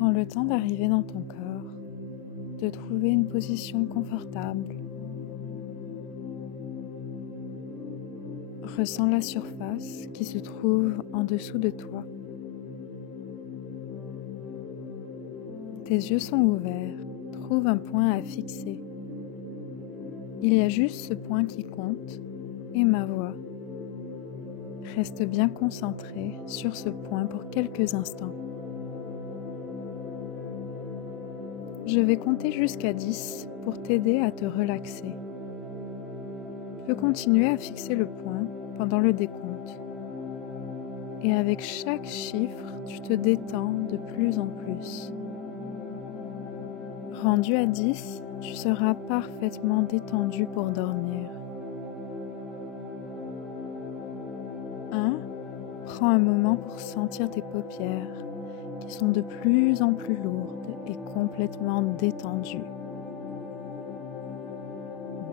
Prends le temps d'arriver dans ton corps, de trouver une position confortable. Ressens la surface qui se trouve en dessous de toi. Tes yeux sont ouverts, trouve un point à fixer. Il y a juste ce point qui compte et ma voix. Reste bien concentré sur ce point pour quelques instants. Je vais compter jusqu'à 10 pour t'aider à te relaxer. Tu peux continuer à fixer le point pendant le décompte. Et avec chaque chiffre, tu te détends de plus en plus. Rendu à 10, tu seras parfaitement détendu pour dormir. 1. Prends un moment pour sentir tes paupières qui sont de plus en plus lourdes et complètement détendues.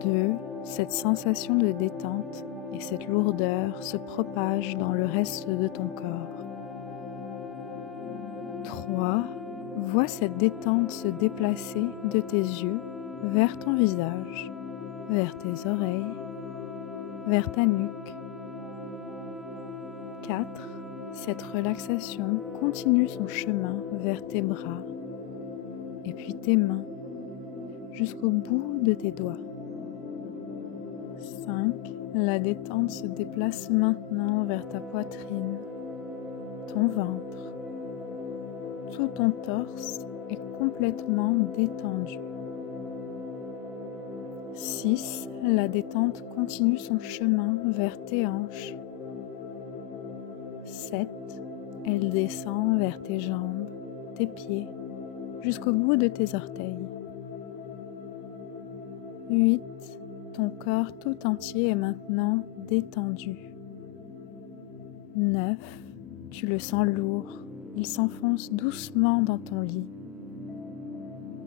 2. Cette sensation de détente et cette lourdeur se propagent dans le reste de ton corps. 3. Vois cette détente se déplacer de tes yeux vers ton visage, vers tes oreilles, vers ta nuque. 4. Cette relaxation continue son chemin vers tes bras et puis tes mains jusqu'au bout de tes doigts. 5. La détente se déplace maintenant vers ta poitrine, ton ventre. Tout ton torse est complètement détendu. 6. La détente continue son chemin vers tes hanches. 7. Elle descend vers tes jambes, tes pieds, jusqu'au bout de tes orteils. 8. Ton corps tout entier est maintenant détendu. 9. Tu le sens lourd, il s'enfonce doucement dans ton lit.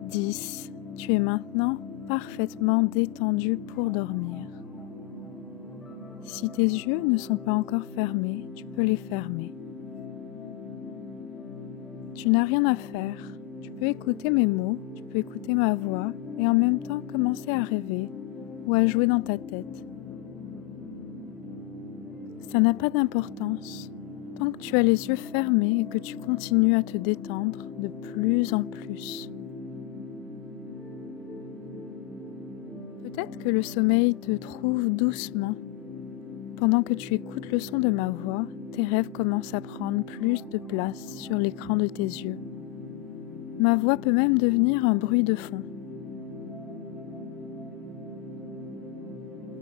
10. Tu es maintenant parfaitement détendu pour dormir. Si tes yeux ne sont pas encore fermés, tu peux les fermer. Tu n'as rien à faire. Tu peux écouter mes mots, tu peux écouter ma voix et en même temps commencer à rêver ou à jouer dans ta tête. Ça n'a pas d'importance tant que tu as les yeux fermés et que tu continues à te détendre de plus en plus. Peut-être que le sommeil te trouve doucement. Pendant que tu écoutes le son de ma voix, tes rêves commencent à prendre plus de place sur l'écran de tes yeux. Ma voix peut même devenir un bruit de fond.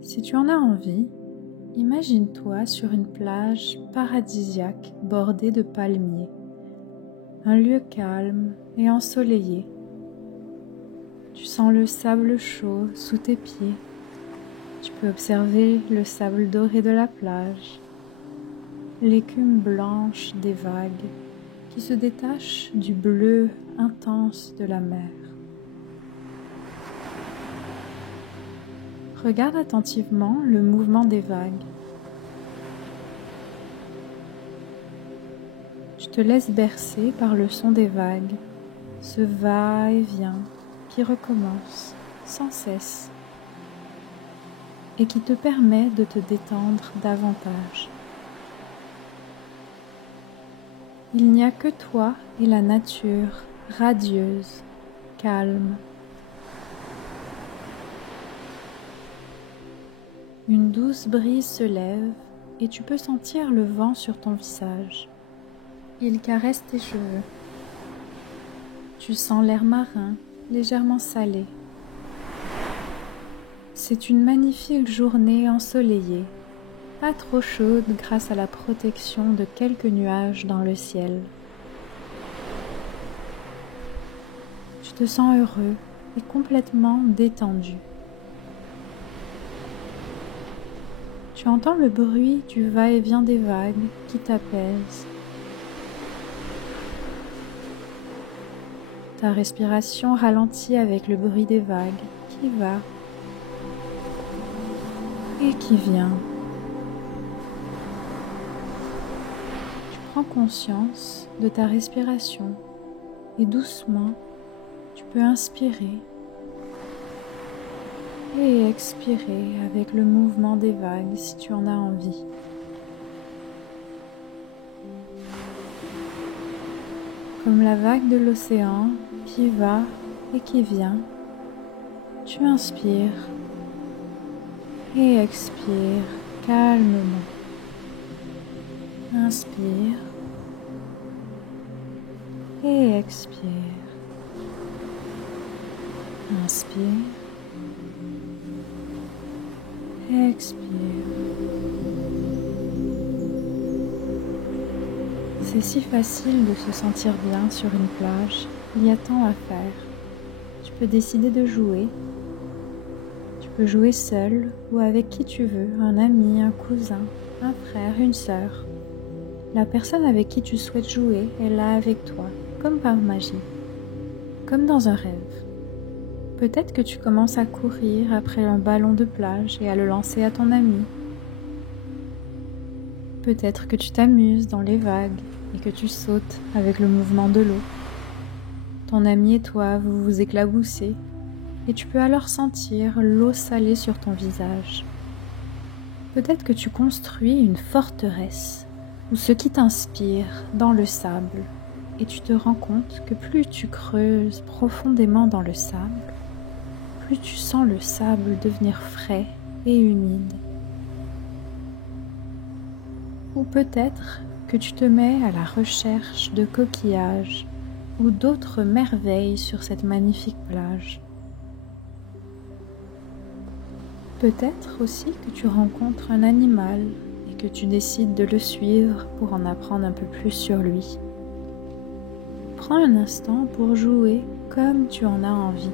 Si tu en as envie, imagine-toi sur une plage paradisiaque bordée de palmiers, un lieu calme et ensoleillé. Tu sens le sable chaud sous tes pieds. Tu peux observer le sable doré de la plage, l'écume blanche des vagues qui se détachent du bleu intense de la mer. Regarde attentivement le mouvement des vagues. Tu te laisses bercer par le son des vagues, ce va-et-vient qui recommence sans cesse et qui te permet de te détendre davantage. Il n'y a que toi et la nature radieuse, calme. Une douce brise se lève et tu peux sentir le vent sur ton visage. Il caresse tes cheveux. Tu sens l'air marin, légèrement salé. C'est une magnifique journée ensoleillée, pas trop chaude grâce à la protection de quelques nuages dans le ciel. Tu te sens heureux et complètement détendu. Tu entends le bruit du va-et-vient des vagues qui t'apaise. Ta respiration ralentit avec le bruit des vagues qui va et qui vient. Tu prends conscience de ta respiration Et doucement, tu peux inspirer et expirer avec le mouvement des vagues si tu en as envie. Comme la vague de l'océan qui va et qui vient, tu inspires et expires calmement. Inspire et expire. Inspire, expire. C'est si facile de se sentir bien sur une plage, il y a tant à faire. Tu peux décider de jouer. Tu peux jouer seul ou avec qui tu veux, un ami, un cousin, un frère, une sœur. La personne avec qui tu souhaites jouer est là avec toi, comme par magie, comme dans un rêve. Peut-être que tu commences à courir après un ballon de plage et à le lancer à ton ami. Peut-être que tu t'amuses dans les vagues et que tu sautes avec le mouvement de l'eau. Ton ami et toi, vous vous éclaboussez et tu peux alors sentir l'eau salée sur ton visage. Peut-être que tu construis une forteresse ou ce qui t'inspire dans le sable et tu te rends compte que plus tu creuses profondément dans le sable, plus tu sens le sable devenir frais et humide. Ou peut-être que tu te mets à la recherche de coquillages ou d'autres merveilles sur cette magnifique plage. Peut-être aussi que tu rencontres un animal et que tu décides de le suivre pour en apprendre un peu plus sur lui. Prends un instant pour jouer comme tu en as envie.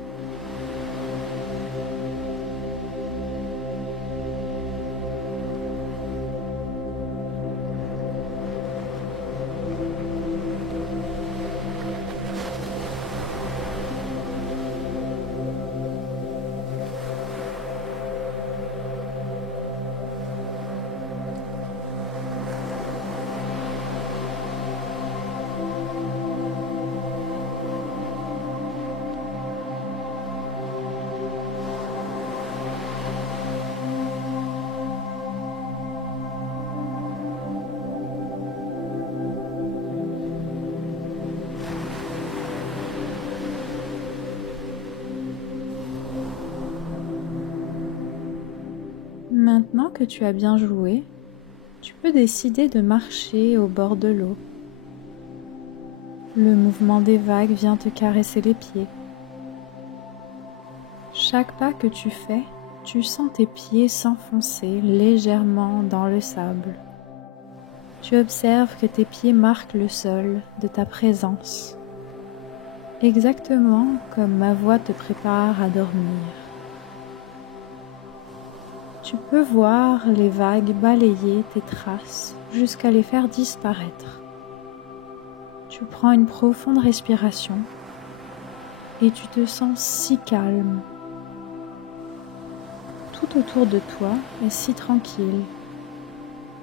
Maintenant que tu as bien joué, tu peux décider de marcher au bord de l'eau. Le mouvement des vagues vient te caresser les pieds. Chaque pas que tu fais, tu sens tes pieds s'enfoncer légèrement dans le sable. Tu observes que tes pieds marquent le sol de ta présence, exactement comme ma voix te prépare à dormir. Tu peux voir les vagues balayer tes traces jusqu'à les faire disparaître. Tu prends une profonde respiration et tu te sens si calme. Tout autour de toi est si tranquille.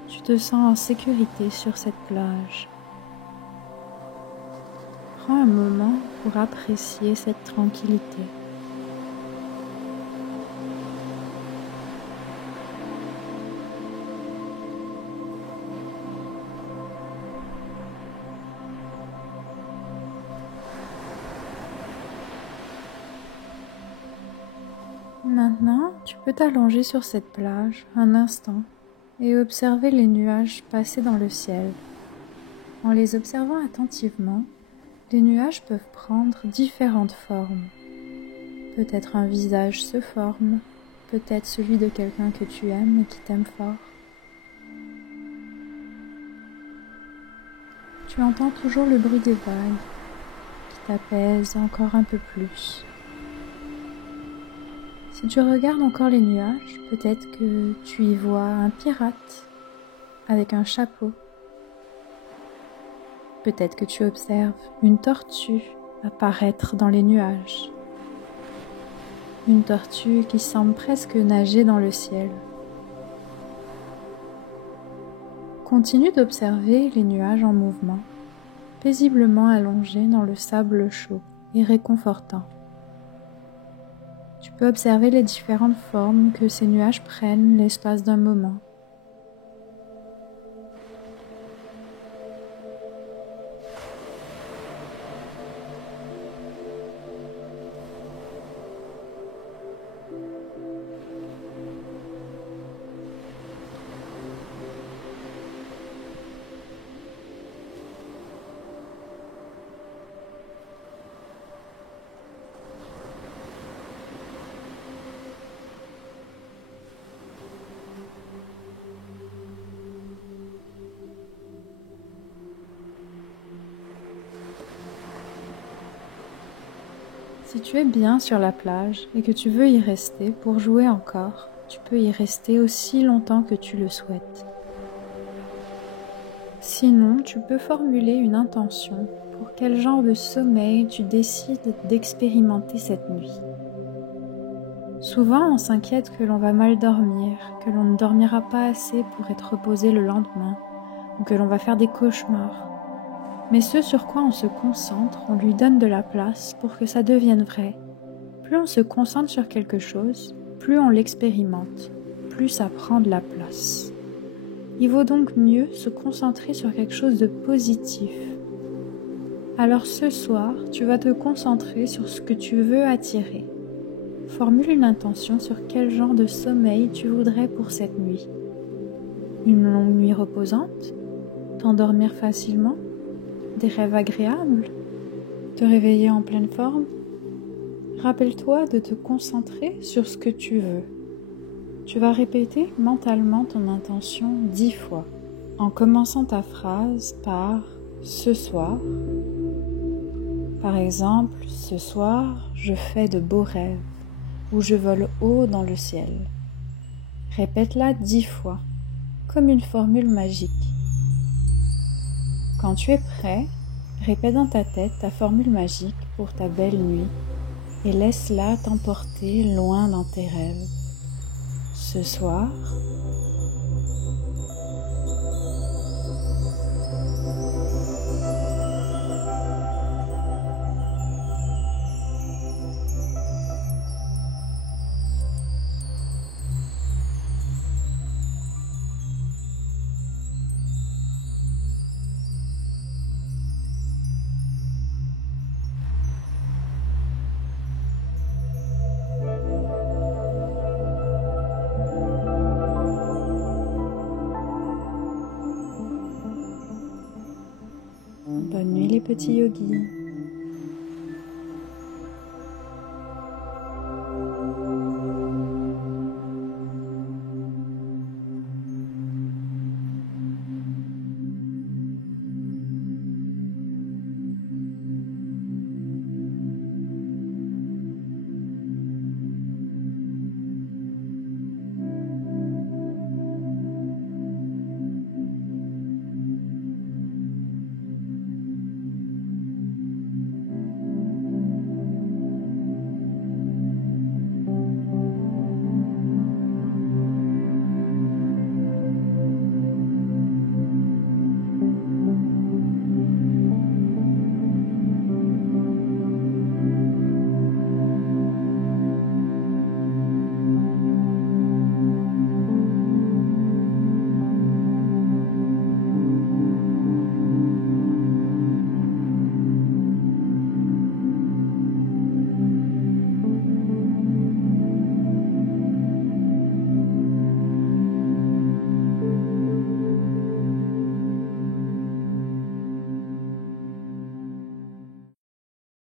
Tu te sens en sécurité sur cette plage. Prends un moment pour apprécier cette tranquillité. Maintenant, tu peux t'allonger sur cette plage un instant et observer les nuages passer dans le ciel. En les observant attentivement, les nuages peuvent prendre différentes formes. Peut-être un visage se forme, peut-être celui de quelqu'un que tu aimes et qui t'aime fort. Tu entends toujours le bruit des vagues qui t'apaise encore un peu plus. Si tu regardes encore les nuages, peut-être que tu y vois un pirate avec un chapeau. Peut-être que tu observes une tortue apparaître dans les nuages. Une tortue qui semble presque nager dans le ciel. Continue d'observer les nuages en mouvement. paisiblement allongé dans le sable chaud et réconfortant. Tu peux observer les différentes formes que ces nuages prennent l'espace d'un moment. Si tu es bien sur la plage et que tu veux y rester pour jouer encore, tu peux y rester aussi longtemps que tu le souhaites. Sinon, tu peux formuler une intention pour quel genre de sommeil tu décides d'expérimenter cette nuit. Souvent, on s'inquiète que l'on va mal dormir, que l'on ne dormira pas assez pour être reposé le lendemain, ou que l'on va faire des cauchemars. Mais ce sur quoi on se concentre, on lui donne de la place pour que ça devienne vrai. Plus on se concentre sur quelque chose, plus on l'expérimente, plus ça prend de la place. Il vaut donc mieux se concentrer sur quelque chose de positif. Alors ce soir, tu vas te concentrer sur ce que tu veux attirer. Formule une intention sur quel genre de sommeil tu voudrais pour cette nuit. Une longue nuit reposante? T'endormir facilement? Des rêves agréables? Te réveiller en pleine forme? Rappelle-toi de te concentrer sur ce que tu veux. Tu vas répéter mentalement ton intention 10 fois, en commençant ta phrase par « ce soir ». Par exemple, « ce soir, je fais de beaux rêves » ou « je vole haut dans le ciel ». Répète-la 10 fois, comme une formule magique. Quand tu es prêt, répète dans ta tête ta formule magique pour ta belle nuit et laisse-la t'emporter loin dans tes rêves. Ce soir, bonne nuit les petits yogis.